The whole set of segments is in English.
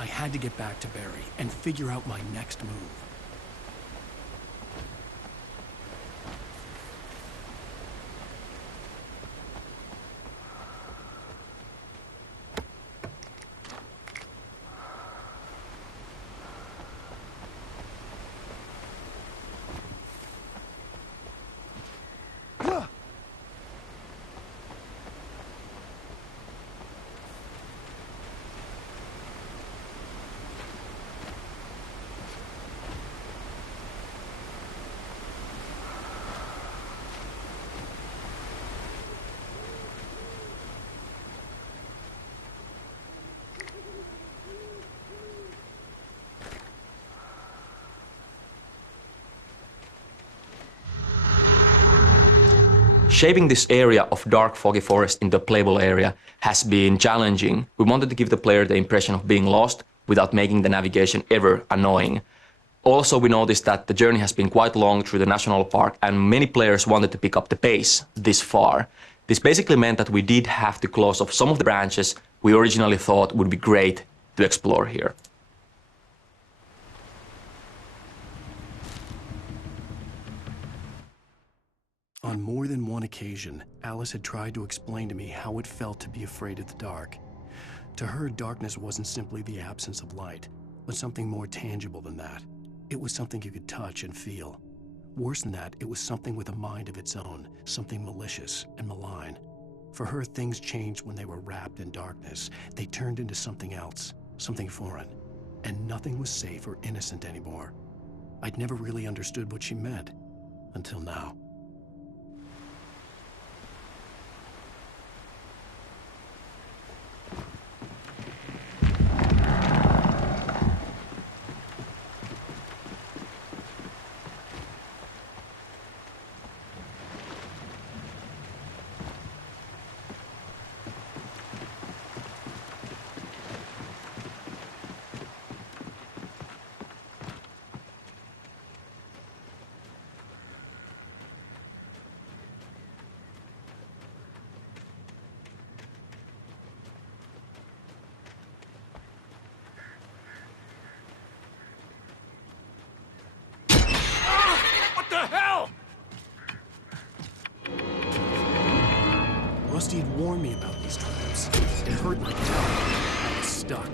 I had to get back to Barry and figure out my next move. Shaping this area of dark foggy forest into a playable area has been challenging. We wanted to give the player the impression of being lost without making the navigation ever annoying. Also, we noticed that the journey has been quite long through the national park and many players wanted to pick up the pace this far. This basically meant that we did have to close off some of the branches we originally thought would be great to explore here. On more than one occasion, Alice had tried to explain to me how it felt to be afraid of the dark. To her, darkness wasn't simply the absence of light, but something more tangible than that. It was something you could touch and feel. Worse than that, it was something with a mind of its own, something malicious and malign. For her, things changed when they were wrapped in darkness. They turned into something else, something foreign, and nothing was safe or innocent anymore. I'd never really understood what she meant, until now. Rusty had warned me about these traps. It hurt like hell. I was stuck.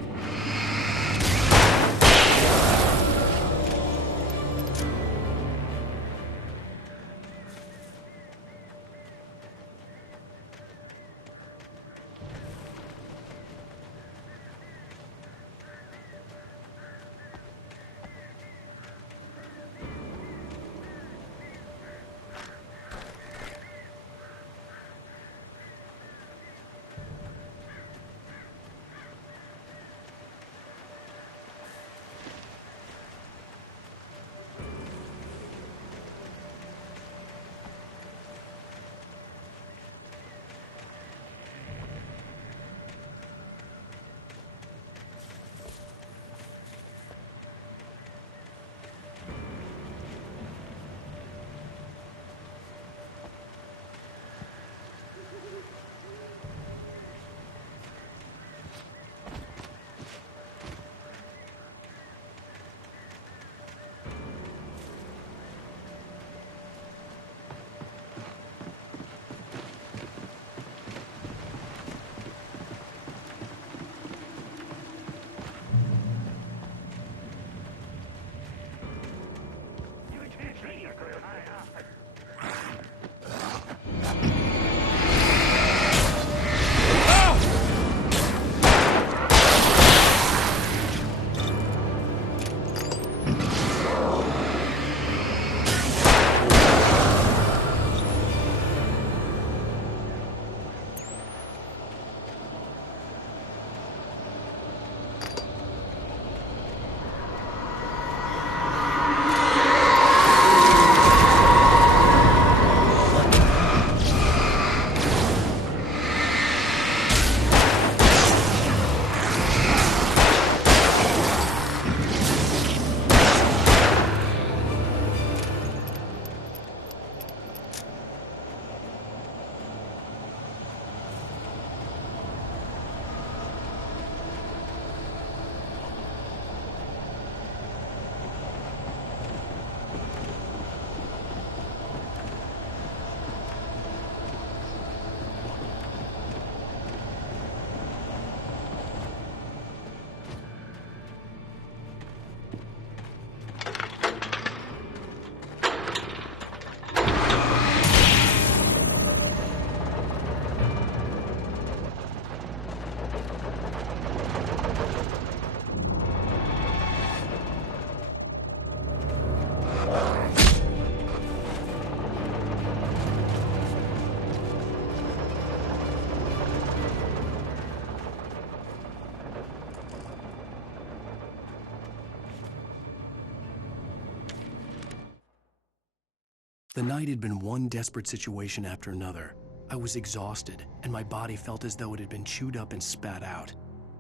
The night had been one desperate situation after another. I was exhausted, and my body felt as though it had been chewed up and spat out.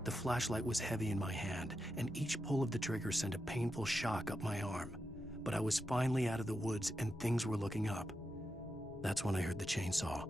The flashlight was heavy in my hand, and each pull of the trigger sent a painful shock up my arm. But I was finally out of the woods, and things were looking up. That's when I heard the chainsaw.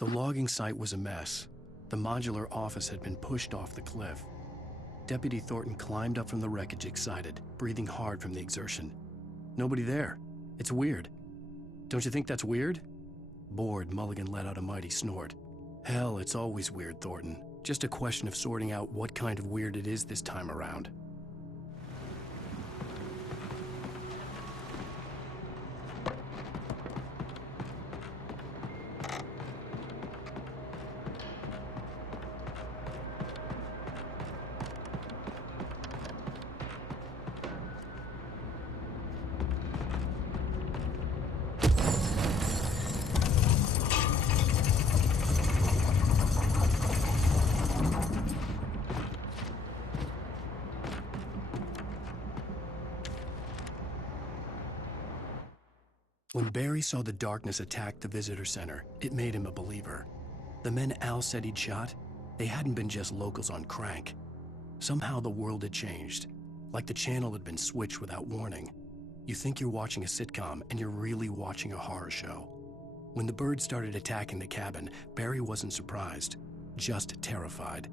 The logging site was a mess. The modular office had been pushed off the cliff. Deputy Thornton climbed up from the wreckage excited, breathing hard from the exertion. Nobody there. It's weird. Don't you think that's weird? Bored, Mulligan let out a mighty snort. Hell, it's always weird, Thornton. Just a question of sorting out what kind of weird it is this time around. When Barry saw the darkness attack the visitor center, it made him a believer. The men Al said he'd shot, they hadn't been just locals on crank. Somehow the world had changed, like the channel had been switched without warning. You think you're watching a sitcom, and you're really watching a horror show. When the birds started attacking the cabin, Barry wasn't surprised, just terrified.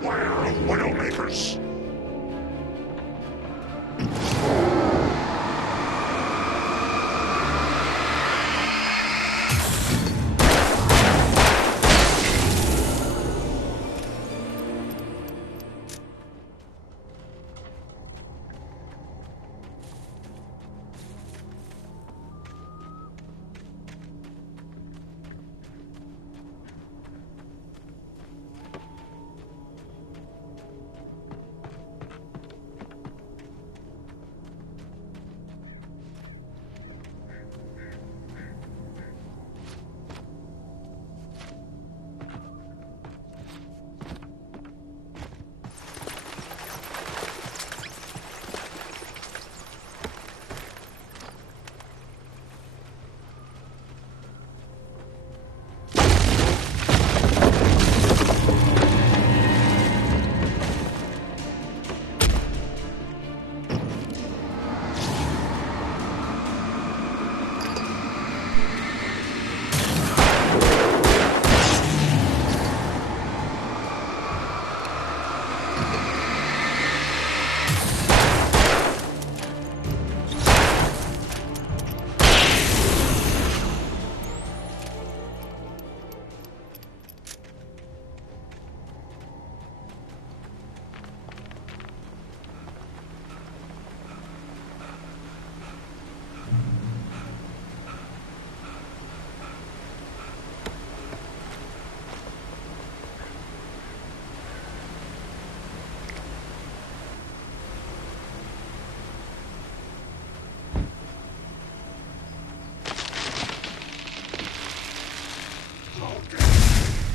Beware of Widowmakers!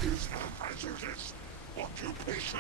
Is a hazardous occupation.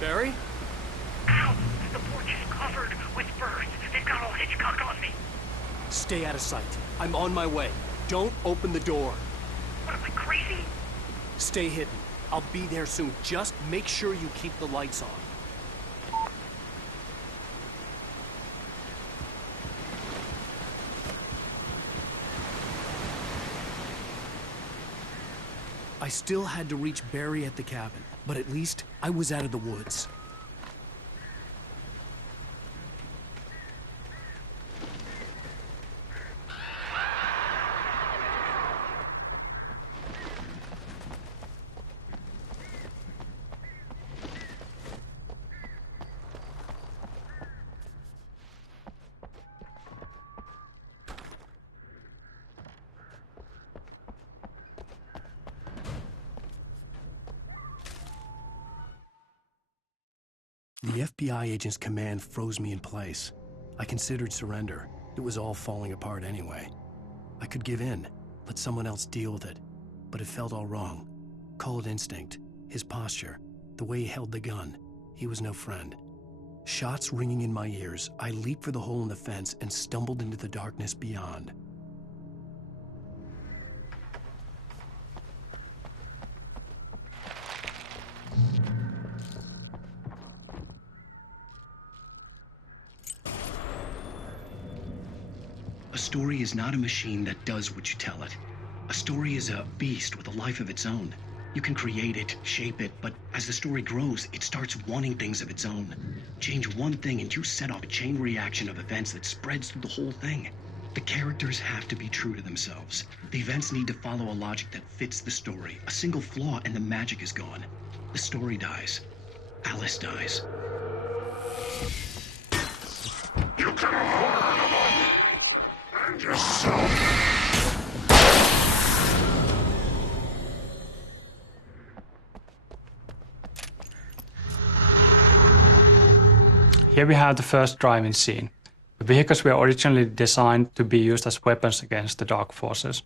Barry? Ow! The porch is covered with birds. They've got all Hitchcock on me. Stay out of sight. I'm on my way. Don't open the door. What am I, crazy? Stay hidden. I'll be there soon. Just make sure you keep the lights on. I still had to reach Barry at the cabin, but at least I was out of the woods. The FBI agent's command froze me in place. I considered surrender. It was all falling apart anyway. I could give in, let someone else deal with it. But it felt all wrong. Call it instinct, his posture, the way he held the gun. He was no friend. Shots ringing in my ears, I leaped for the hole in the fence and stumbled into the darkness beyond. A story is not a machine that does what you tell it. A story is a beast with a life of its own. You can create it, shape it, but as the story grows, it starts wanting things of its own. Change one thing and you set off a chain reaction of events that spreads through the whole thing. The characters have to be true to themselves. The events need to follow a logic that fits the story. A single flaw and the magic is gone. The story dies. Alice dies. You can harm them and yourself. Here we have the first driving scene. The vehicles were originally designed to be used as weapons against the dark forces.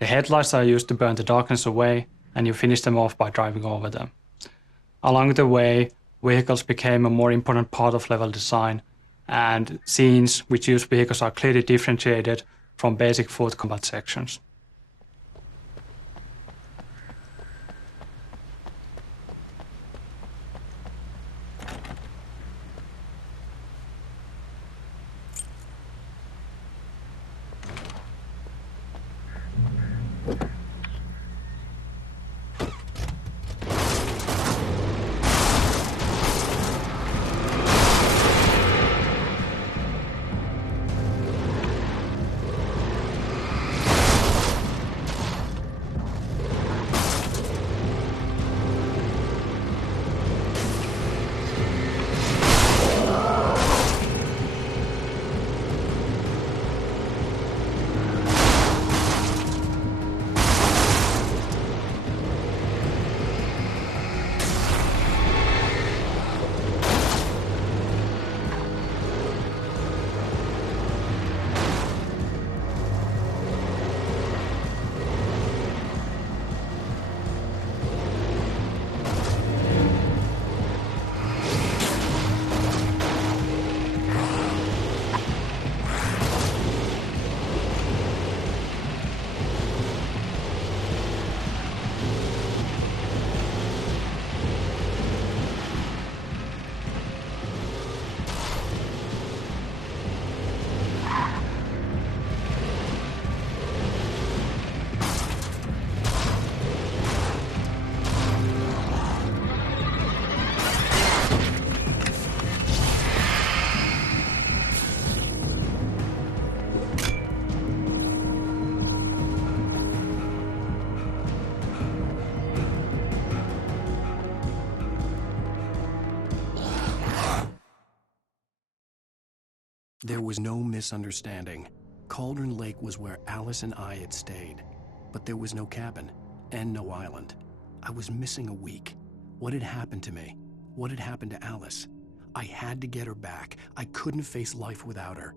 The headlights are used to burn the darkness away, and you finish them off by driving over them. Along the way, vehicles became a more important part of level design, and scenes which use vehicles are clearly differentiated from basic foot combat sections. There was no misunderstanding. Cauldron Lake was where Alice and I had stayed, but there was no cabin and no island. I was missing a week. What had happened to me? What had happened to Alice? I had to get her back. I couldn't face life without her.